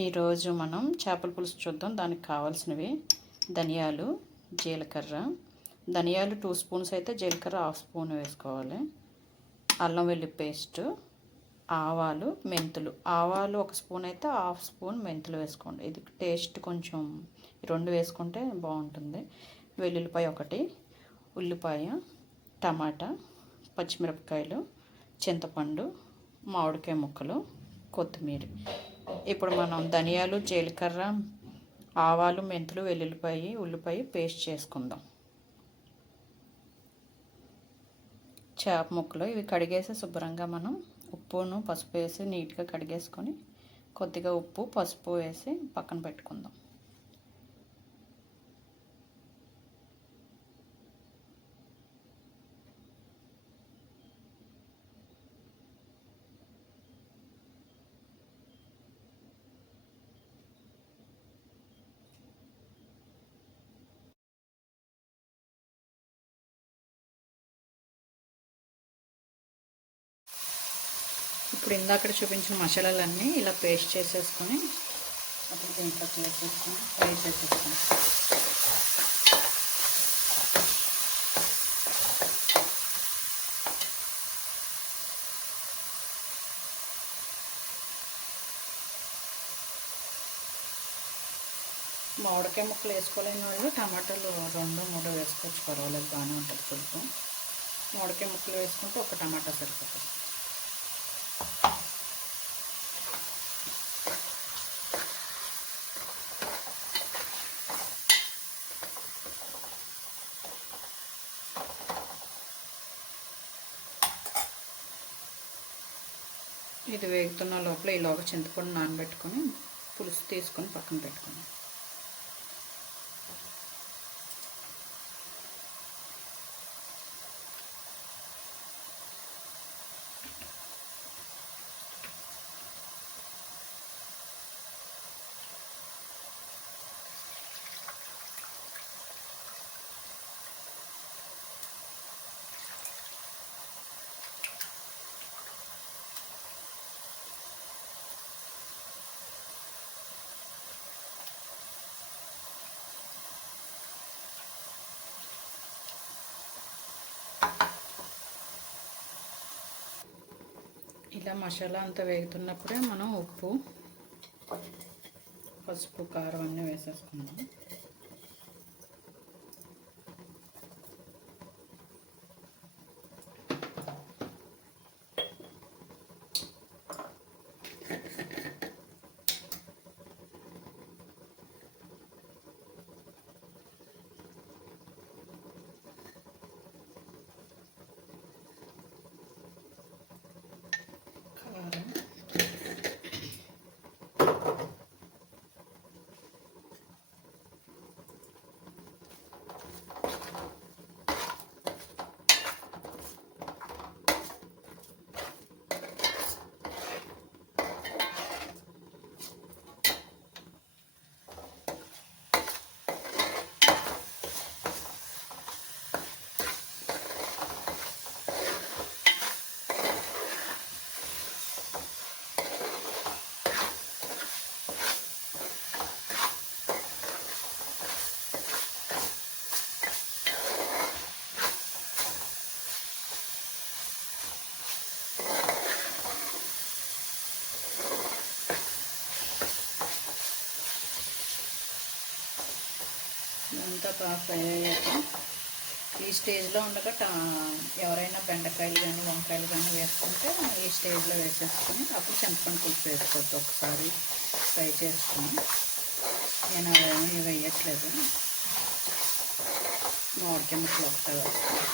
ఈరోజు మనం చేపల పులుసు చూద్దాం. దానికి కావాల్సినవి ధనియాలు, జీలకర్ర. ధనియాలు 2 స్పూన్స్ అయితే జీలకర్ర 1/2 స్పూన్ వేసుకోవాలి. అల్లం వెల్లుల్లి పేస్ట్, ఆవాలు, మెంతులు. ఆవాలు 1 స్పూన్ అయితే 1/2 స్పూన్ మెంతులు వేసుకోండి. ఇది టేస్ట్ కొంచెం 2 వేసుకుంటే బాగుంటుంది. వెల్లుల్లిపాయ 1, ఉల్లిపాయ, టమాటా, పచ్చిమిరపకాయలు, చింతపండు, మామిడికాయ ముక్కలు, కొత్తిమీర. ఇప్పుడు మనం ధనియాలు, జీలకర్ర, ఆవాలు, మెంతులు, వెల్లుల్లిపాయ, ఉల్లిపాయ పేస్ట్ చేసుకుందాం. చేప ముక్కలు ఇవి కడిగేసి శుభ్రంగా మనం ఉప్పును పసుపు వేసి నీట్గా కడిగేసుకొని కొద్దిగా ఉప్పు పసుపు వేసి పక్కన పెట్టుకుందాం. ఇప్పుడు ఇందాక చూపించిన మసాలాలన్నీ ఇలా పేస్ట్ చేసేసుకొని అప్పుడు దీంట్లో చేసేసుకొని ఫ్రై చేసేసుకొని మామిడికాయ ముక్కలు వేసుకోలేని వాళ్ళు టమాటాలు 2-3 వేసుకోవచ్చు, పర్వాలేదు, బాగానే ఉంటుంది పులుపు. మామిడికాయ ముక్కలు వేసుకుంటే ఒక టమాటా సరిపోతుంది. ఇది వేగుతున్న లోపల ఈలోగా చింతపండు నానబెట్టుకొని పులుసు తీసుకొని పక్కన పెట్టుకుని ఇలా మసాలా అంతా వేగుతున్నప్పుడే మనం ఉప్పు, పసుపు, కారం అన్నీ వేసేసుకుందాం. అంతా బాగా ఫ్రై అయ్యాక ఈ స్టేజ్లో ఉండగా ఎవరైనా బెండకాయలు కానీ వంకాయలు కానీ వేసుకుంటే ఈ స్టేజ్లో వేసేసుకొని అప్పుడు చింతపండు పులుసు వేసుకోవచ్చు. ఒకసారి ఫ్రై చేసుకొని నేను అవేమీ వేయట్లేదు, మామిడికాయ ముక్కలు ఒకటే వేస్తాను.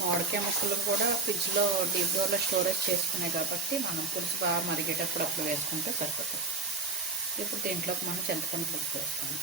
మామిడికాయ ముక్కలు కూడా ఫ్రిడ్జ్లో డీప్ డోర్లో స్టోరేజ్ చేసుకున్నాయి కాబట్టి మనం పులుసు బాగా మరిగేటప్పుడు అప్పుడు వేసుకుంటే సరిపోతుంది. ఇప్పుడు దీంట్లోకి మనం చింతపండు పులుసు వేస్తాము.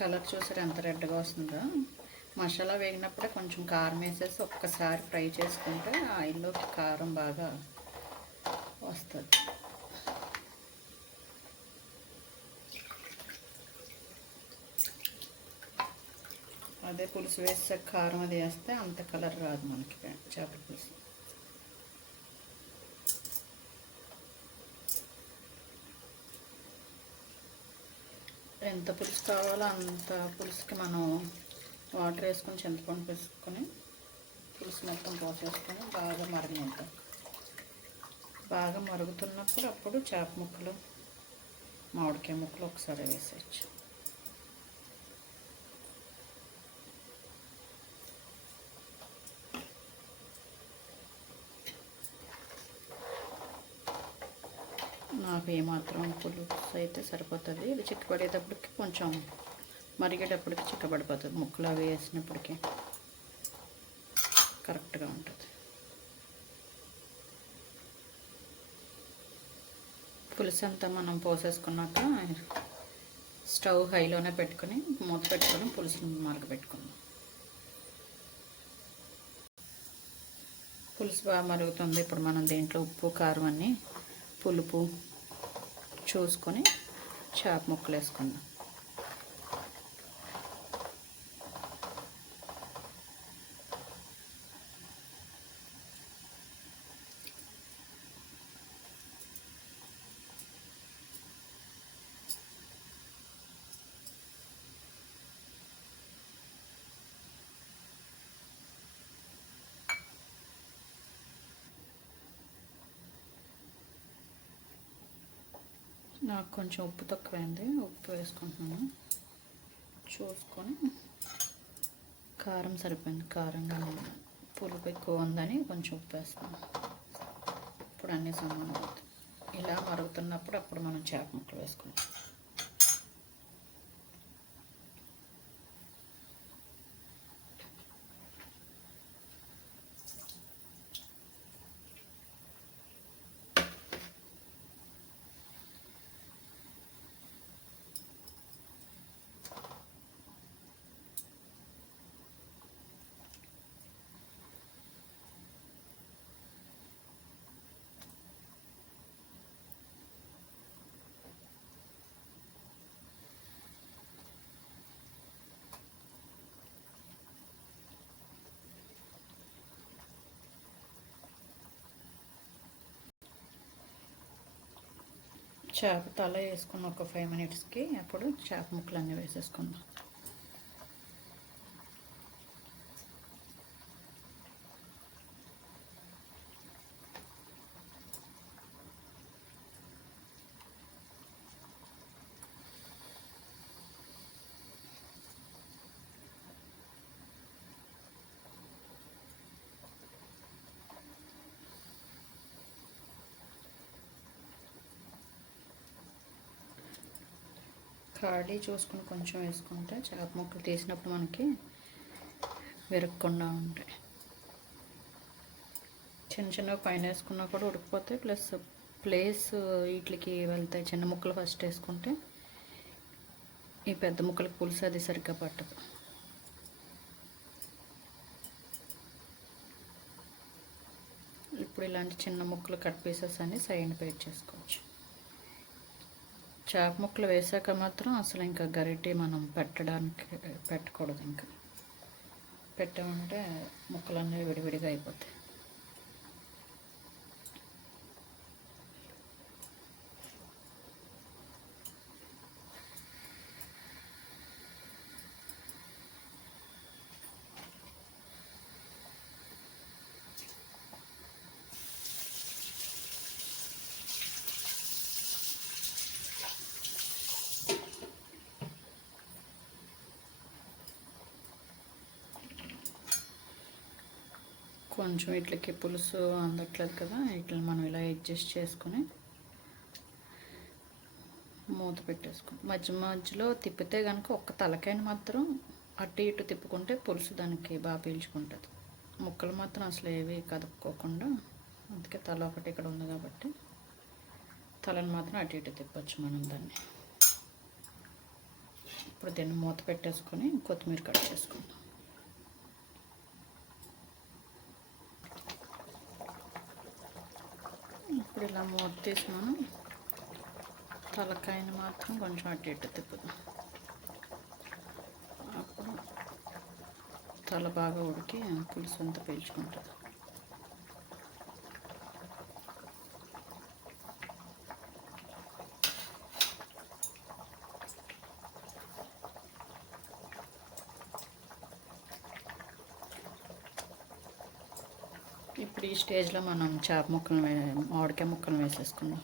కలర్ చూసారు ఎంత రెడ్గా వస్తుందో. మసాలా వేగినప్పుడే కొంచెం కారం వేసేసి ఒక్కసారి ఫ్రై చేసుకుంటే ఆయిల్లోకి కారం బాగా వస్తుంది. అదే పులుసు వేస్తే కారం అది వేస్తే అంత కలర్ రాదు మనకి చేపల పులుసు. ఎంత పులుసు కావాలో అంత పులుసుకి మనం వాటర్ వేసుకొని చింతపండు వేసుకొని పులుసు మొత్తం పోసేసుకొని బాగా మరగనిద్దాం. బాగా మరుగుతున్నప్పుడు అప్పుడు చేప ముక్కలు మామిడికాయ ముక్కలు ఒకసారి వేసేయచ్చు. నాకు ఏమాత్రం పులుసు అయితే సరిపోతుంది. ఇది చిక్కబడేటప్పటికి కొంచెం మరిగేటప్పటికి చిక్కబడిపోతుంది. ముక్కలు అవి వేసినప్పటికీ కరెక్ట్గా ఉంటుంది. పులుసు అంతా మనం పోసేసుకున్నాక స్టవ్ హైలోనే పెట్టుకొని మూత పెట్టుకొని పులుసుని మరగపెట్టుకుందాం. పులుసు బాగా మరుగుతుంది. ఇప్పుడు మనం దీంట్లో ఉప్పు కారం అన్నీ పులుపు చూసుకొని చేప ముక్కలు వేసుకుందాం. నాకు కొంచెం ఉప్పు తక్కువైంది, ఉప్పు వేసుకుంటున్నాను. చూసుకొని కారం సరిపోయింది, కారంగా పులుపు ఎక్కువ ఉందని కొంచెం ఉప్పు వేస్తాను. ఇప్పుడు అన్నీ సమానం అవుతాయి. ఇలా మరుగుతున్నప్పుడు అప్పుడు మనం చేప ముక్కలు వేసుకుంటాం. చేప తల వేసుకున్న ఒక 5 మినిట్స్కి అప్పుడు చేప ముక్కలు అన్నీ వేసేసుకుందాం. ఖాళీ చూసుకుని కొంచెం వేసుకుంటే చేప ముక్కలు తీసినప్పుడు మనకి విరగకుండా ఉంటాయి. చిన్న చిన్న పైన వేసుకున్నా కూడా ఉడికిపోతాయి, ప్లేస్ వీటికి వెళ్తాయి. చిన్న ముక్కలు ఫస్ట్ వేసుకుంటే ఈ పెద్ద ముక్కలకి పులుసు అది సరిగ్గా పట్టదు. ఇప్పుడు ఇలాంటి చిన్న ముక్కలు కట్ పీసెస్ అన్ని సైడ్ పేట్ చేసుకోవచ్చు. చేప ముక్కలు వేసాక మాత్రం అసలు ఇంకా గరిటె మనం పెట్టకూడదు. ఇంకా పెట్టామంటే ముక్కలన్నీ విడివిడిగా అయిపోతాయి. కొంచెం వీటికి పులుసు అందట్లేదు కదా, వీటిని మనం ఇలా అడ్జస్ట్ చేసుకొని మూత పెట్టేసుకుని మధ్య మధ్యలో తిప్పితే కనుక ఒక్క తలకాయని మాత్రం అటు ఇటు తిప్పుకుంటే పులుసు దానికి బాగా పీల్చుకుంటుంది. ముక్కలు మాత్రం అసలు ఏవి కదుపుకోకుండా, అందుకే తల ఒకటి ఇక్కడ ఉంది కాబట్టి తలని మాత్రం అటు ఇటు తిప్పచ్చు మనం దాన్ని. ఇప్పుడు దీన్ని మూత పెట్టేసుకొని కొత్తిమీర కట్ చేసుకుందాం. ఇప్పుడు ఇలా మూత తీసి మనం తలకాయని మాత్రం కొంచెం అటు ఇటు తిప్పుదాం. అప్పుడు తల బాగా ఉడికి పులుసు అంతా పీల్చుకుంటుంది. ఇప్పుడు ఈ స్టేజ్లో మనం చేప ముక్కలు మామిడికాయ ముక్కలు వేసేసుకుందాం.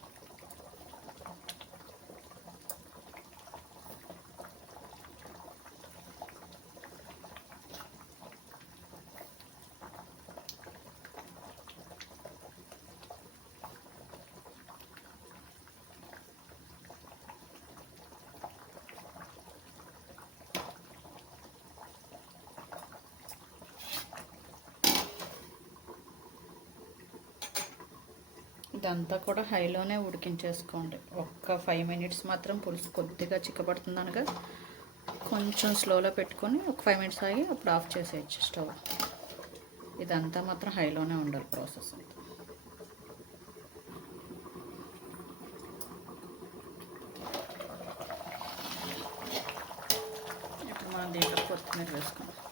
ఇదంతా కూడా హైలోనే ఉడికించేసుకోండి. ఒక్క 5 మినిట్స్ మాత్రం పులుసు కొద్దిగా చిక్కబడుతుంది అనగా కొంచెం స్లోలో పెట్టుకొని ఒక 5 మినిట్స్ ఆగి అప్పుడు ఆఫ్ చేసేయచ్చు స్టవ్. ఇదంతా మాత్రం హైలోనే ఉండాలి ప్రాసెస్ అంతా. ఇప్పుడు మనం దీంట్లో కొత్తిమీర వేసుకుందాం.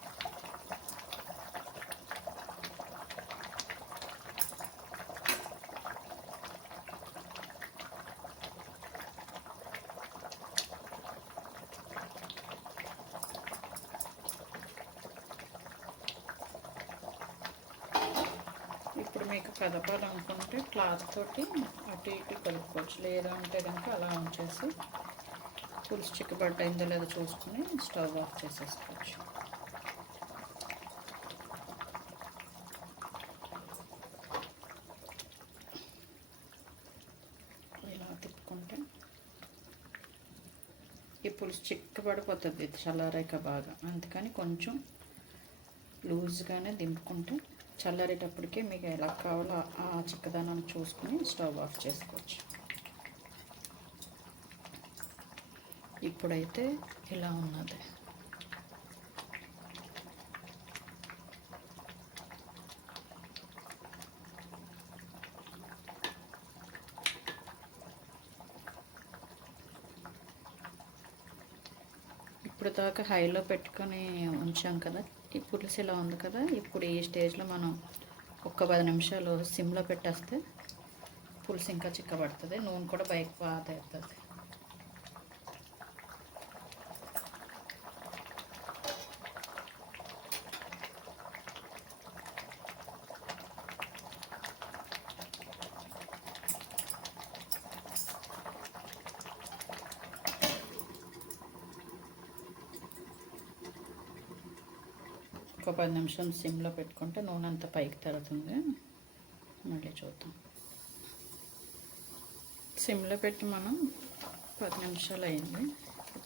ఇప్పుడు మీకు కదపాలనుకుంటే క్లాత్ తోటి అటు ఇటు కలుపుకోవచ్చు. లేదా అంటే కనుక అలా ఉంచేసి పులుసు చిక్కబడ్డ లేదో చూసుకుని స్టవ్ ఆఫ్ చేసేసుకోవచ్చు. ఇలా తిప్పుకుంటే ఈ పులుసు చిక్కబడిపోతుంది చల్లారాక బాగా. అందుకని కొంచెం లూజ్గానే దింపుకుంటే చల్లారేటప్పటికే మీకు ఎలా కావాలో ఆ చిక్కదనాన్ని చూసుకుని స్టవ్ ఆఫ్ చేసుకోవచ్చు. ఇప్పుడైతే ఇలా ఉన్నది. ఇప్పుడు దాకా హైలో పెట్టుకొని ఉంచాం కదా, ఈ పులుసు ఇలా ఉంది కదా. ఇప్పుడు ఈ స్టేజ్లో మనం ఒక 10 నిమిషాలు సిమ్లో పెట్టేస్తే పులుసు ఇంకా చిక్కబడుతుంది. నూనె కూడా బయటకు బాగా తేరుతుంది. ఒక 10 నిమిషాలు సిమ్లో పెట్టుకుంటే నూనె అంతా పైకి తరుగుతుంది. మళ్ళీ చూద్దాం. సిమ్లో పెట్టి మనం 10 నిమిషాలు అయింది.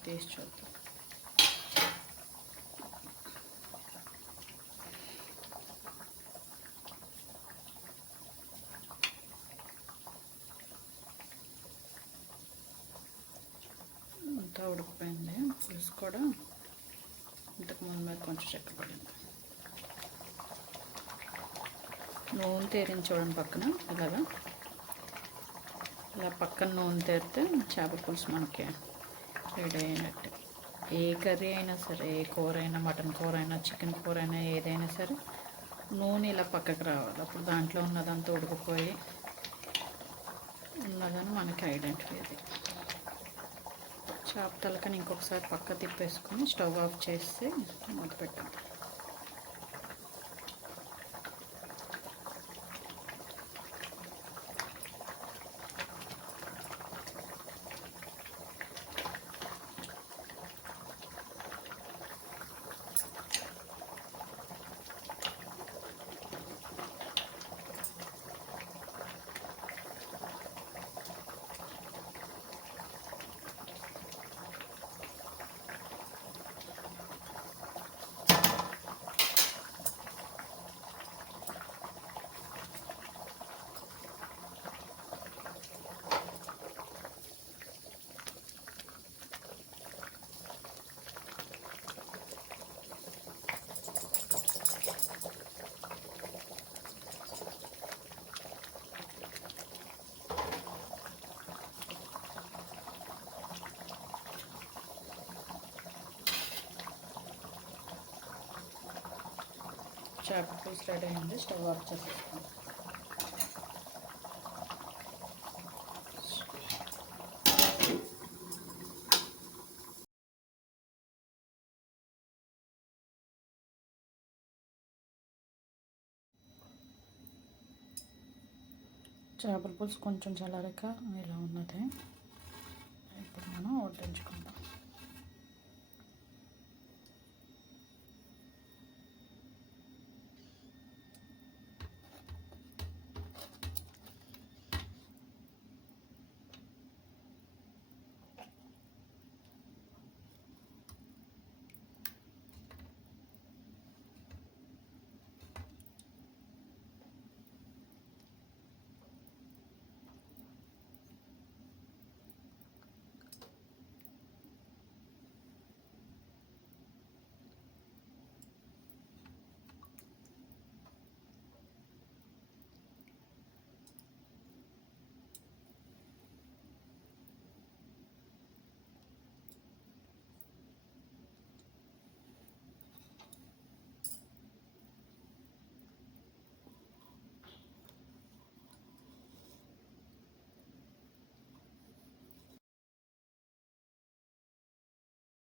తీసి చూద్దాం. అంతా ఉడికిపోయింది. పులుసు కూడా ఇంతకుముందు మీద కొంచెం చెక్కపడింది. నూనె తేరిని చూడండి పక్కన ఇలాగా. ఇలా పక్కన నూనె తేరితే చేప పులుసు మనకి రెడీ అయినట్టు. ఏ కర్రీ అయినా సరే, ఏ కూర అయినా, మటన్ కూర అయినా, చికెన్ కూర అయినా, ఏదైనా సరే నూనె ఇలా పక్కకు రావాలి. అప్పుడు దాంట్లో ఉన్నదంతా ఉడికిపోయి ఉన్నదని మనకి ఐడెంటిఫై. అది చేప తలకని ఇంకొకసారి పక్క తిప్పేసుకొని స్టవ్ ఆఫ్ చేసి మూత పెట్టాలి. చేపల పులుసు రెడీ అయింది. స్టవ్ ఆఫ్ చేసేసుకుంటాం. చేపల పులుసు కొంచెం చల్లారాక ఇలా ఉన్నది. ఇప్పుడు మనం వడ్డించుకుందాం.